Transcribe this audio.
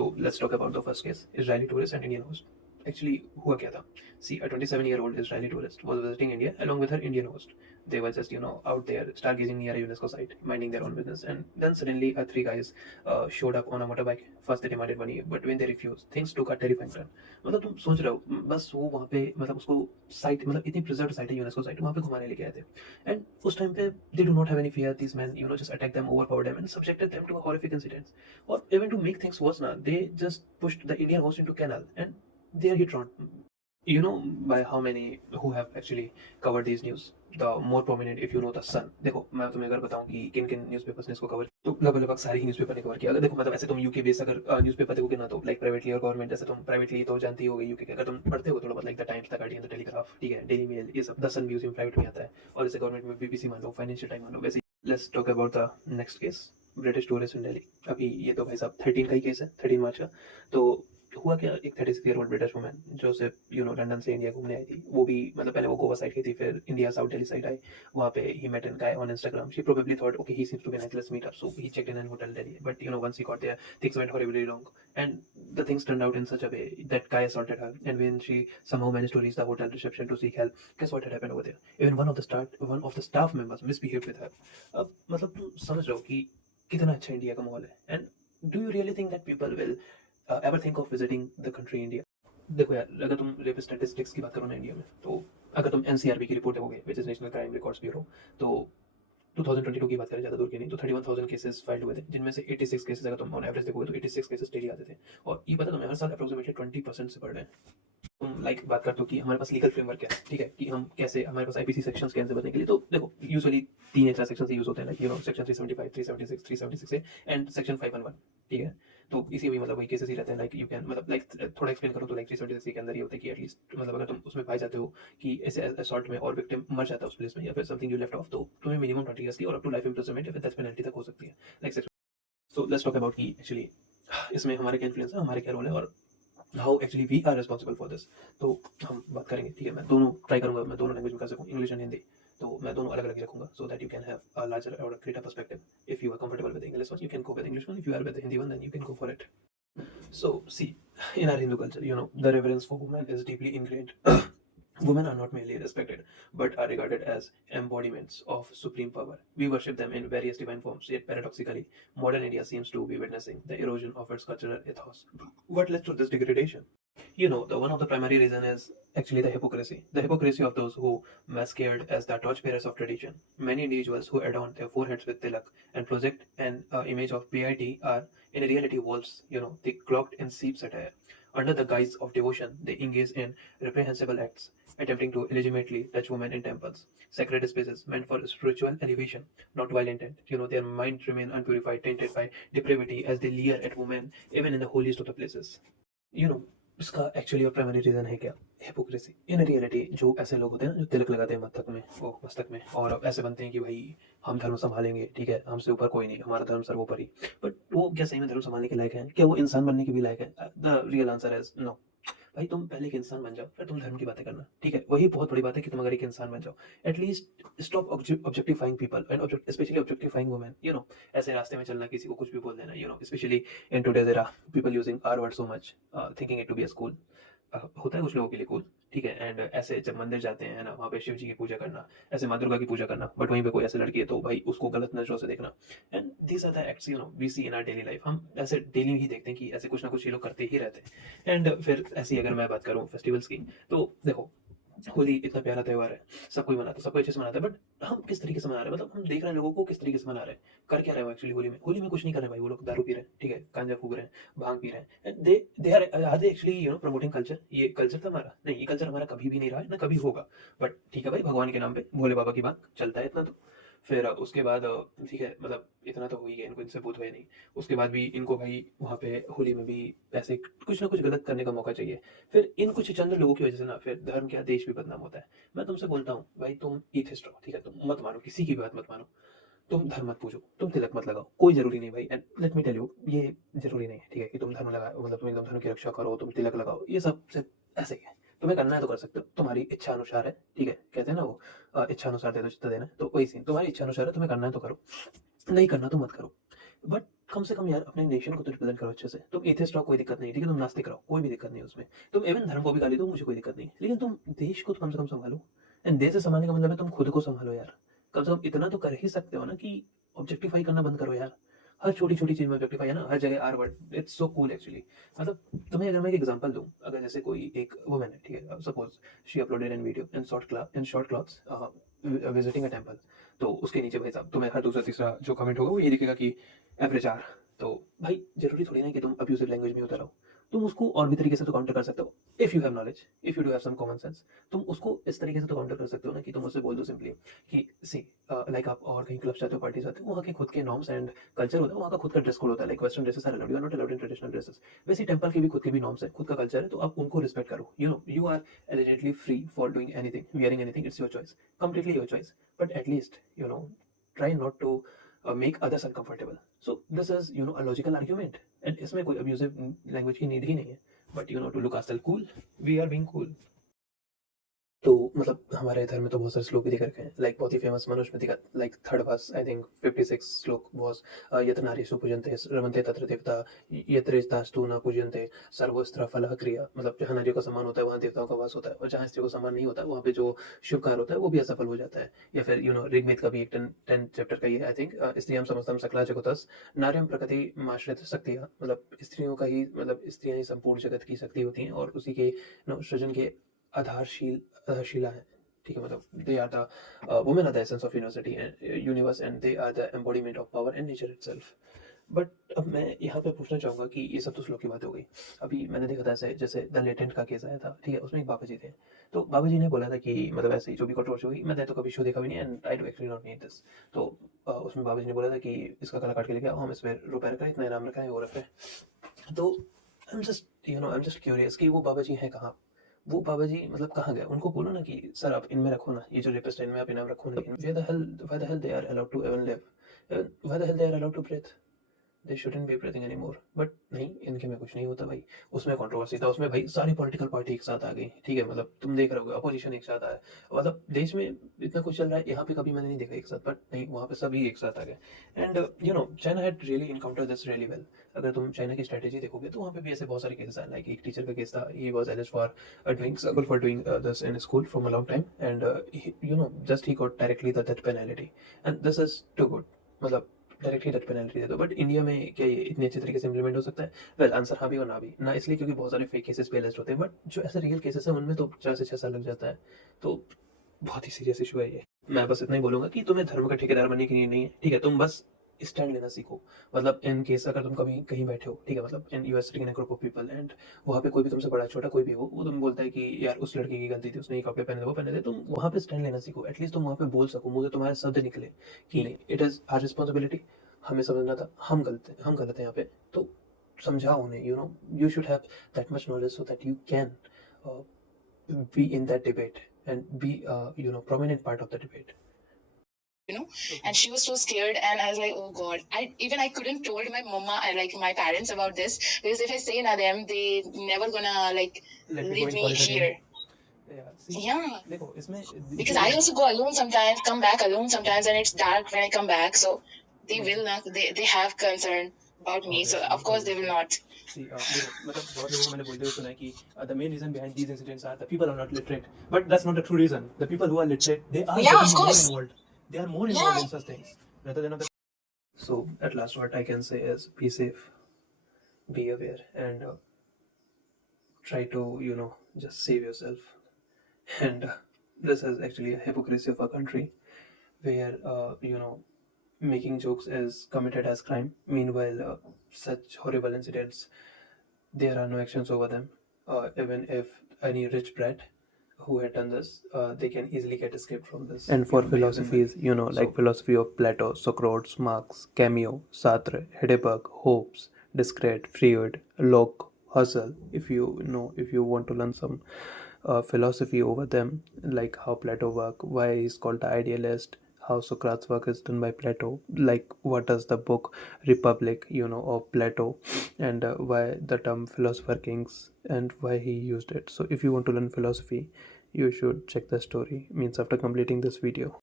तो let's talk about the first case, Israeli tourist and Indian host. Actually हुआ क्या था? सी, a 27-year-old Israeli tourist was visiting India along with her Indian host. They were just, out there stargazing near a UNESCO site, minding their own business, and then suddenly three guys showed up on a motorbike. First they demanded money, but when they refused, things took a terrifying turn. मतलब तुम सोच रहे हो, बस वो वहाँ पे मतलब उसको साइट, मतलब इतनी प्रिजर्व साइट है यूनेस्को साइट, वहाँ पे घुमाने लेके आए थे। एंड उस टाइम पे they do not have any fear, this man just attack them, overpower them and subjected them to horrific incidents. Or even to make things worse, now they just pushed the Indian host into canal, and there he drowned. You know by how many who have actually covered these news? The more prominent, if you know, the Sun. देखो, मैं तुम्हें अगर बताऊं कि किन किन newspapers ने इसको कवर, तो लगभग सारी ही न्यूज़पेपर ने कवर किया। अगर देखो, मतलब ऐसे तुम यूके बेस अगर न्यूज़पेपर देखोगे ना, तो लाइक प्राइवेटली और गवर्नमेंट, जैसे तुम प्राइवेटली तो जानती होगी यूके के, अगर तुम पढ़ते हो थोड़ा बहुत, like the times, the guardian, the telegraph, ठीक है, डेली मेल, ये सब द सन म्यूजियम प्राइवेट में आता है। और जैसे गवर्नमेंट में बीबीसी मान लो, फाइनेंशियल टाइम मान लो, वैसे let's talk about the next case, British tourist in Delhi. अभी ये तो भाई साहब 13 का ही केस है, 13 मार्च का। तो हुआ क्या, एक 36-year-old ब्रिटिश वुमन जो सिर्फ लंदन से इंडिया घूमने आई थी, वो भी मतलब पहले वो गोवा साइड की थी, फिर इंडिया साउथ दिल्ली साइड आई। वहाँ पे ही met a guy on Instagram. She probably thought, okay, he seems to be nice, let's meet up. So he checked in an hotel Delhi, but once he got there, things went horribly wrong, and the things turned out in such a way that guy assaulted her. And when she somehow managed to reach the hotel reception to seek help, guess what had happened over there? Even one of the staff members misbehaved with her. अब मतलब तुम समझ रहे हो कि कितना अच्छा India का माहौल है. And do you really think that people will ever think of visiting the country India? देखो यार, अगर तुम रेप स्टैटिस्टिक्स की बात करो ना इंडिया में, तो अगर तुम एनसीआरबी की रिपोर्ट देखोगे, which is national crime records bureau, तो 2022 की बात करें, ज़्यादा दूर की नहीं, तो 31,000 केसेस फाइल्ड हुए थे, जिनमें से 86 केसेस, अगर तुम ऑन एवरेज देखोगे तो 86 केसेस डेली आते थे। और ये पता तुम्हें, हर साल अप्रोक्सीमेटली 20% से बढ़ रहे हैं। तुम लाइक बात करते हो कि हमारे पास लीगल फ्रेमवर्क है, ठीक है, कि हम कैसे, हमारे पास आईपीसी सेक्शंस कैसे बचने के लिए, तो देखो यूजुअली 3 या 4 सेक्शंस यूज होते हैं, like section 375, 376, 376 A and section 511, ठीक है। तो इसी में मतलब वही केसेस ही रहते हैं, लाइक यू कैन, मतलब लाइक थोड़ा एक्सप्लेन करूँ तो लाइक 376 के अंदर ये होता है कि एटलीस्ट, मतलब अगर तुम उसमें पाए जाते हो कि ऐसे असॉल्ट में और विक्टिम मर जाता है उस प्लेस में, या फिर समथिंग यू लेफ्ट ऑफ, तो तुम्हें मिनिमम 20 ईयर्स की और अप टू लाइफ इंप्रिजनमेंट या फिर डेथ पेनल्टी तक हो सकती है, like. So let's talk about कि एक्चुअली इसमें हमारे क्या इन्फ्लुएंस है, हमारे क्या रोल है, और how actually we are responsible for this. तो हम बात करेंगे, ठीक है। मैं दोनों ट्राई करूंगा, मैं दोनों लैंग्वेज में कर सकूँ, इंग्लिश एंड हिंदी। तो मैं दोनों अलग अलग ही रखूंगा, so that you can have a larger और greater perspective. If you are comfortable with English one, you can go with English one. If you are with Hindi one, then you can go for it. So, see, in our Hindu culture, the reverence for women is deeply ingrained. Women are not merely respected, but are regarded as embodiments of supreme power. We worship them in various divine forms, yet paradoxically, modern India seems to be witnessing the erosion of its cultural ethos. What led to this degradation? The one of the primary reason is actually the hypocrisy. The hypocrisy of those who masquerade as the torchbearers of tradition. Many individuals who adorn their foreheads with tilak and project an image of piety are in reality wolves. They cloaked in sheep's attire. Under the guise of devotion, they engage in reprehensible acts, attempting to illegitimately touch women in temples, sacred spaces meant for spiritual elevation, not violent intent. Their minds remain unpurified, tainted by depravity as they leer at women, even in the holiest of the places. You know इसका actually और primary reason है क्या? Hypocrisy. In reality जो ऐसे लोग होते हैं ना, जो तिलक लगाते हैं मस्तक में, और ऐसे बनते हैं कि भाई हम धर्म संभालेंगे, ठीक है, हमसे ऊपर कोई नहीं, हमारा धर्म सर्वोपरि. बट वो क्या सही में धर्म संभालने के लायक है? क्या वो इंसान बनने के भी लायक है? The real answer is no. भाई तुम पहले एक इंसान बन जाओ, फिर तुम धर्म की बातें करना, ठीक है? वही बहुत बड़ी बात है कि तुम अगर एक इंसान बन जाओ. At least stop objectifying people and specially objectifying women. ऐसे रास्ते में चलना, किसी को कुछ भी बोल देना, specially in today's era, people using R word so much, thinking it to be a school. होता है कुछ लोगों के लिए कूल, ठीक है। एंड ऐसे जब मंदिर जाते हैं ना, वहाँ पे शिव जी की पूजा करना, ऐसे माँ दुर्गा की पूजा करना, बट वहीं पे कोई ऐसे लड़की है तो भाई उसको गलत नजरों से देखना. And this are the acts we see in our daily life. हम ऐसे डेली ही देखते हैं कि ऐसे कुछ ना कुछ ये लोग करते ही रहते हैं. एंड फिर ऐसी अगर मैं बात करूँ फेस्टिवल्स की, तो देखो, होली इतना प्यारा त्यौहार है, सब कोई मनाता है, सब कोई अच्छे से मनाता है, बट हम किस तरीके से मना रहे हैं? मतलब हम देख रहे हैं लोगों को किस तरीके से मना रहे हैं, कर क्या रहे हो एक्चुअली होली में कुछ नहीं कर रहे भाई. वो लोग दारू पी रहे हैं, ठीक है, गांजा फूक रहे हैं, भांग पी रहे हैं, and they are they actually promoting culture? ये कल्चर था हमारा? नहीं, ये कल्चर हमारा कभी भी नहीं रहा है, ना कभी होगा. बट ठीक है भाई, भगवान के नाम पे भोले बाबा की बात चलता है इतना तो. फिर उसके बाद ठीक है, मतलब इतना तो हो ही गया, इनको इनसे भूत हुए नहीं. उसके बाद भी इनको भाई वहाँ पे होली में भी ऐसे कुछ ना कुछ गलत करने का मौका चाहिए. फिर इन कुछ चंद लोगों की वजह से ना, फिर धर्म क्या, देश भी बदनाम होता है. मैं तुमसे बोलता हूँ भाई, तुम एथिस्ट हो, ठीक है, तुम मत मानो, किसी की भी बात मत मानो, तुम धर्म मत पूजो, तुम तिलक मत लगाओ, कोई जरूरी नहीं भाई. And let me tell you, ये जरूरी नहीं है, ठीक है, कि तुम धर्म लगाओ, मतलब तुम एकदम धर्म की रक्षा करो, तुम तिलक लगाओ, ये सब सिर्फ ऐसे ही है. तुम्हें करना है तो कर सकते हो, तुम्हारी इच्छा अनुसार है, ठीक है. कहते हैं ना वो, इच्छा अनुसार दे दो जितना देना है, तो वही सीन, तुम्हारी इच्छा अनुसार है, तुम्हें करना है तो करो, नहीं करना तो मत करो. बट कम से कम यार अपने नेशन को तो रिप्रेजेंट करो अच्छे से। तुम एथिस्ट रहो, कोई दिक्कत नहीं, ठीक है, तुम नास्तिक रहो, कोई भी दिक्कत नहीं उसमें। तुम इवन धर्म को भी गाली दो, मुझे कोई दिक्कत नहीं, लेकिन तुम देश को तो कम से कम संभालो। एंड देश से संभालने का मतलब है तुम खुद को संभालो यार। कम से कम इतना तो कर ही सकते हो ना कि ऑब्जेक्टिफाई करना बंद करो यार। हर छोटी छोटी चीज में ऑब्जेक्टिफाई है ना, हर जगह R word, it's so cool actually. मतलब तुम्हें अगर मैं एक एग्जांपल दूं, अगर जैसे कोई एक वुमन है, ठीक है, suppose she uploaded an video in short clothes visiting a temple, तो उसके नीचे भाई साहब तुम्हें हर दूसरा तीसरा जो कमेंट होगा वो ये दिखेगा कि एवरेज आर। तो भाई जरूरी थोड़ी ना कि तुम अब्यूजिव लैंग्वेज में होते रहो, तुम उसको और भी तरीके से तो काउंटर कर सकते हो। If you have knowledge, if you do have some common sense, तुम उसको इस तरीके से तो काउंटर कर सकते हो ना कि तुम उससे बोल दो सिंपली कि सी लाइक आप और कहीं क्लब जाते हो, पार्टी जाते हो, वहाँ के खुद के नॉर्म्स एंड कल्चर होता है, वहाँ का खुद का ड्रेस कोड होता है, like western dresses are allowed, you are not allowed in traditional dresses. वैसे टेंपल के भी खुद के भी नॉर्म्स है, खुद का कल्चर है, तो आप उनको रिस्पेक्ट करो। You know you are elegantly free for doing anything, wearing anything, it's your choice, completely your choice, but at least try not to make others uncomfortable. So this is a logical argument, and इसमें कोई abusive language की need ही नहीं है, but to look ourselves cool, we are being cool. तो मतलब हमारे धर्म में तो बहुत सारे श्लोक भी दिख रखे हैं, लाइक बहुत ही फेमस मनुस्मृति का, like third verse I think 56 श्लोक वाज यत्र नारीषु पूजन्ते रमन्ते तत्र देवता यत्र स्तास्तु न पूजन्ते सर्वस्त्र फलः क्रिया। मतलब जहाँ नारियों का सम्मान होता है वहाँ देवताओं का वास होता है, और जहाँ स्त्रियों का सम्मान नहीं होता है वहाँ पे जो शुभ कार्य होता है वो भी असफल हो जाता है। या फिर ऋग्वेद का भी एक 10 चैप्टर का ये आई थिंक, स्त्रियं समस्तम सकला जगतस् नार्यं प्रकृति माश्रित शक्तिः। मतलब स्त्रियों का ही, मतलब स्त्रियां ही संपूर्ण जगत की शक्ति होती हैं, और उसी के सृजन के आधारशिला है, ठीक है। मतलब they are the women are the essence of university and universe, and they are the embodiment of power and nature itself. But अब मैं यहाँ पे पूछना चाहूँगा कि ये सब तो श्लोक की बात हो गई। अभी मैंने देखा था ऐसे, जैसे द लेटेंट का केस आया था, ठीक है, उसमें एक बाबा जी थे। तो बाबा जी ने बोला था कि मतलब ऐसे ही जो भी कंट्रोवर्सी हुई, मैंने तो कभी शो देखा भी नहीं, and I do actually not need this. तो उसमें बाबा जी ने बोला था कि इसका गला काट के लेके आओ, हम इस पर रुपए रखें, इतना इनाम रखा है, वो रखे। तो आई एम जस्ट क्यूरियस कि वो बाबा जी हैं कहाँ। वो बाबा जी मतलब कहाँ गए? उनको बोलो ना कि सर आप इनमें रखो ना, ये जो रेपिस्ट है इनमें आप इनाम रखो ना। Where the hell they are allowed to even live? Why the hell they are allowed to breathe? They shouldn't be breathing anymore. But नहीं, इनके में कुछ नहीं होता भाई। उसमें कंट्रोवर्सी था, उसमें भाई सारी पॉलिटिकल पार्टी एक साथ आ गई, ठीक है, मतलब तुम देख रहे हो अपोजिशन एक साथ आया। मतलब देश में इतना कुछ चल रहा है, यहाँ पे कभी मैंने नहीं देखा एक साथ, बट नहीं, वहाँ पे सभी एक साथ आ गए। And China had really encounter this really well. अगर तुम चाइना की स्ट्रेटेजी देखोगे तो वहाँ पे भी ऐसे बहुत सारे केसेस आए, लाइक एक टीचर का केस था, he was alleged for doing this in school from a long time, and just he got directly the death penalty, and this is too good. मतलब डायरेक्टली डेथ पेनल्टी दे दो। But India में क्या ये इतने अच्छे तरीके से इंप्लीमेंट हो सकता है? वेल आंसर हाँ भी और ना भी। ना इसलिए क्योंकि बहुत सारे फेक केसेस पे एलिस्ट होते हैं, बट जो ऐसे रियल केसेस हैं उनमें तो 4 से 6 साल लग जाता है। तो बहुत ही सीरियस इशू है ये। मैं बस इतना ही बोलूंगा कि तुम्हें धर्म का ठेकेदार बनने की नीड नहीं है, ठीक है, तुम बस स्टैंड लेना सीखो। मतलब इन केस अगर तुम कभी कहीं बैठे हो, ठीक है, मतलब in you are sitting in a group of people, and वहाँ पे कोई भी तुमसे बड़ा छोटा कोई भी हो, वो तुम बोलता है कि यार उस लड़के की गलती थी, उसने ये कपड़े पहने थे, वो पहने थे, तुम वहाँ पे स्टैंड लेना सीखो। एटलीस्ट तुम वहाँ पे बोल सको, मुझे तुम्हारे शब्द निकले कि नहीं, इट इज आवर रिस्पॉन्सिबिलिटी, हमें समझना था, हम गलत हैं यहाँ पे। तो समझाओ उन्हें, you should have that much knowledge so that you can be in that debate and be prominent part of the debate. Okay. And she was so scared, and I was like, oh god, I couldn't told my mama, I like my parents about this, because if I say na them, they never gonna like Let me go leave in me college again. here. Yeah, see, Yeah, देखो इसमें because I also go alone sometimes, come back alone sometimes, and it's dark when I come back, so they Yeah. will not, they have concern about me, so Obviously, of course they will not. See, देखो मतलब बहुत लोगों को मैंने बोलते हुए सुना है कि the main reason behind these incidents are the people are not literate, but that's not the true reason. The people who are literate, they are Yeah, getting of more course. involved. They are more Yeah. involved in such things rather than other. So at last, what I can say is be safe, be aware, and try to just save yourself. And this is actually a hypocrisy of our country, where making jokes is committed as crime. Meanwhile, such horrible incidents, there are no actions over them. Even if any rich brat who had done this, they can easily get escaped from this. And for philosophies, like philosophy of Plato, Socrates, Marx, Camus, Sartre, Heidegger, Hobbes, Descartes, Freud, Locke, Husserl. If you want to learn some philosophy over them, like how Plato work, why he's called the idealist, how Socrates' work is done by Plato, like what does the book Republic, of Plato, and why the term philosopher kings and why he used it. So if you want to learn philosophy, you should check the story. Means after completing this video.